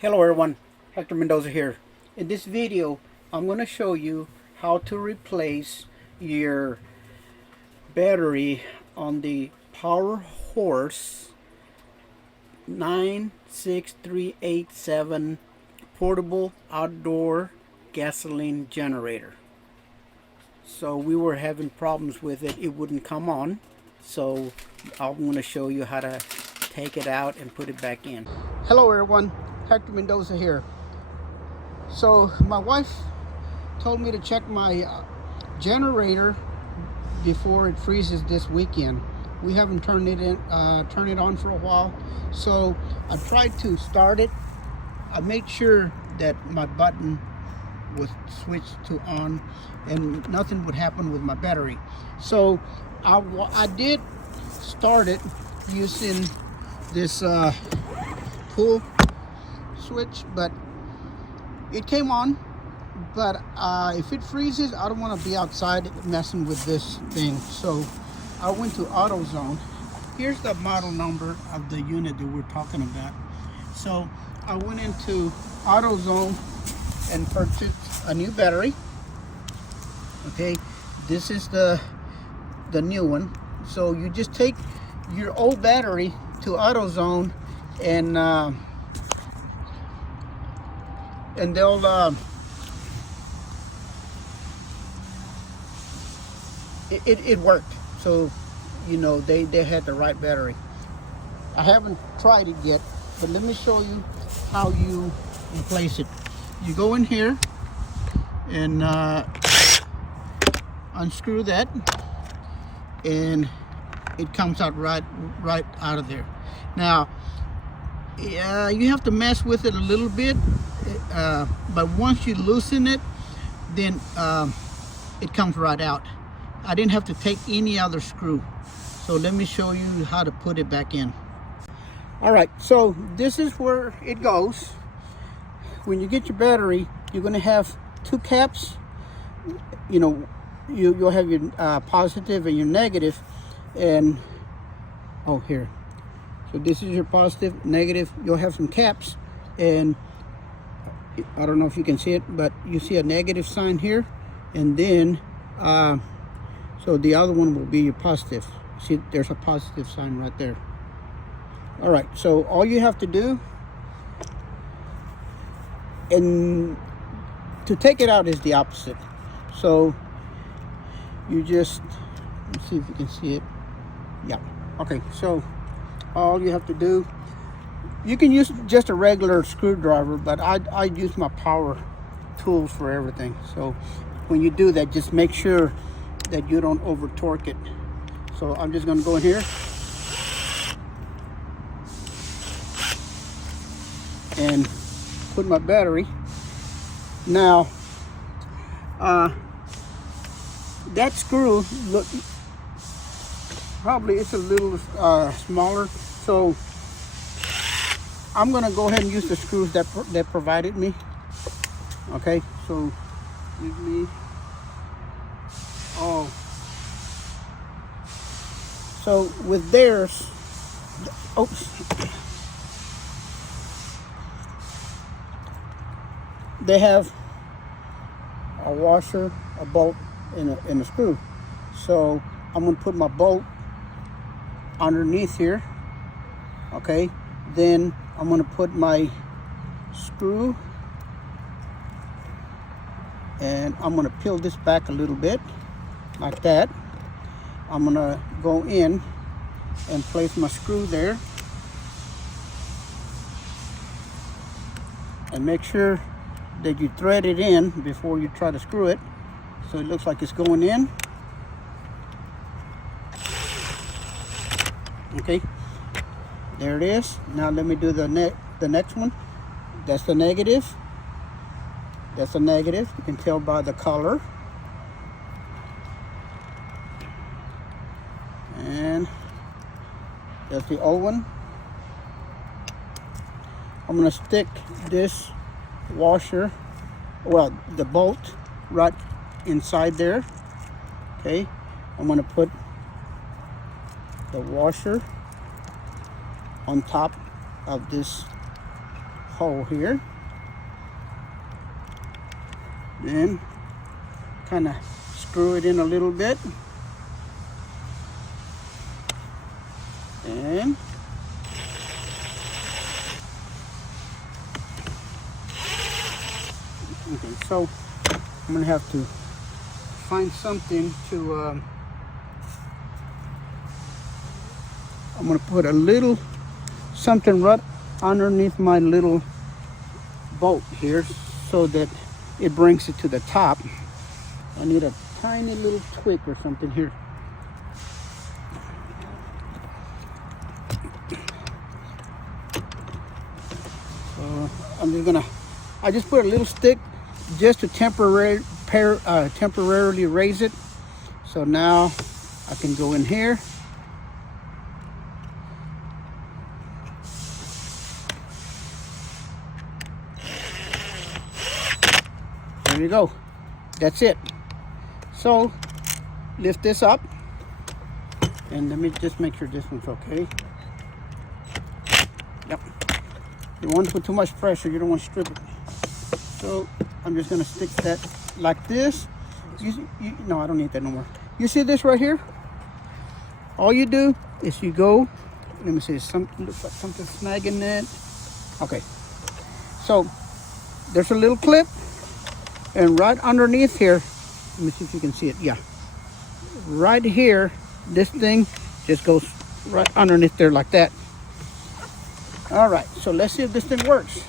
Hello everyone, Hector Mendoza here. In this video, I'm going to show you how to replace your battery on the Powerhorse 96387 portable outdoor gasoline generator. So we were having problems with it, it wouldn't come on. So I'm going to show you how to take it out and put it back in. Hello everyone, Hector Mendoza here. So my wife told me to check my generator before it freezes this weekend. We haven't turned it on for a while, so I tried to start it. I made sure that my button was switched to on and nothing would happen with my battery. So I did start it using this pull switch, but it came on. But if it freezes, I don't want to be outside messing with this thing. So I went to AutoZone. Here's the model number of the unit that we're talking about. So I went into AutoZone and purchased a new battery. Okay, this is the new one. So you just take your old battery to AutoZone and they'll it worked. So you know they had the right battery. I haven't tried it yet, but let me show you how you replace it. You go in here and unscrew that, and it comes out right out of there. Now you have to mess with it a little bit, but once you loosen it, then it comes right out. I didn't have to take any other screw. So let me show you how to put it back in. All right, so this is where it goes. When you get your battery, you're going to have two caps. You know, you'll have your positive and your negative, and oh, here. So this is your positive, negative. You'll have some caps, and I don't know if you can see it, but you see a negative sign here, and then so the other one will be your positive. See, there's a positive sign right there. All right, so all you have to do, and to take it out is the opposite. So you just, let's see if you can see it. Yeah, okay, so all you have to do, you can use just a regular screwdriver, but I use my power tools for everything. So when you do that, just make sure that you don't over torque it. So I'm just going to go in here and put my battery. Now that screw, look, probably it's a little smaller, so I'm gonna go ahead and use the screws that provided me. Okay, so give me, oh, so with theirs, oops, they have a washer, a bolt, and a screw. So I'm going to put my bolt underneath here. Okay, then I'm going to put my screw, and I'm going to peel this back a little bit like that. I'm going to go in and place my screw there, and make sure that you thread it in before you try to screw it, so it looks like it's going in. Okay, there it is. Now let me do the next one. That's the negative. That's the negative. You can tell by the color. And that's the old one. I'm going to stick this washer, well, the bolt right inside there. Okay, I'm going to put the washer on top of this hole here. Then kind of screw it in a little bit. And okay, so I'm gonna have to find something to I'm gonna put a little something right underneath my little bolt here so that it brings it to the top. I need a tiny little twig or something here. So I just put a little stick just to temporarily raise it. So now I can go in here. There you go. That's it. So lift this up, and let me just make sure this one's okay. Yep. You don't want to put too much pressure. You don't want to strip it. So I'm just gonna stick that like this. No, I don't need that no more. You see this right here? All you do is you go. Let me see. Looks like something snagging that. Okay. So there's a little clip. And right underneath here, let me see if you can see it. Yeah. Right here, this thing just goes right underneath there like that. All right, so let's see if this thing works.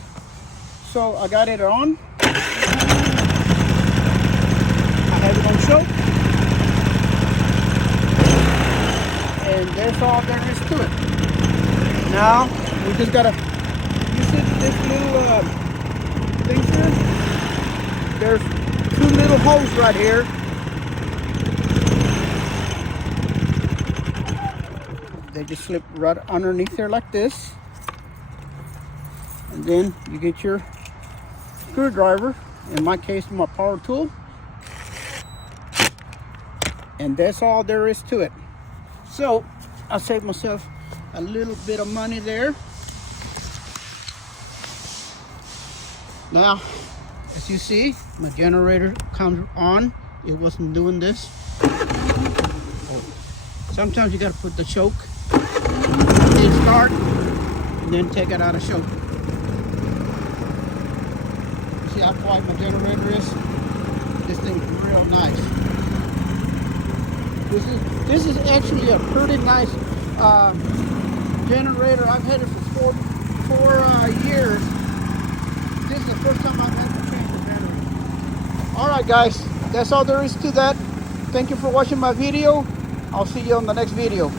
So I got it on. I have it on choke. And that's all there is to it. Now, we just gotta, you see this little thing here? There's two little holes right here. They just slip right underneath there like this. And then you get your screwdriver, in my case my power tool. And that's all there is to it. So I saved myself a little bit of money there. Now, as you see, my generator comes on. It wasn't doing this. Oh. Sometimes you got to put the choke, then start, and then take it out of choke. You see how quiet my generator is? This thing's real nice. This is actually a pretty nice generator. I've had it for four years. This is the first time I've had to change the generator. Alright guys, that's all there is to that. Thank you for watching my video. I'll see you on the next video.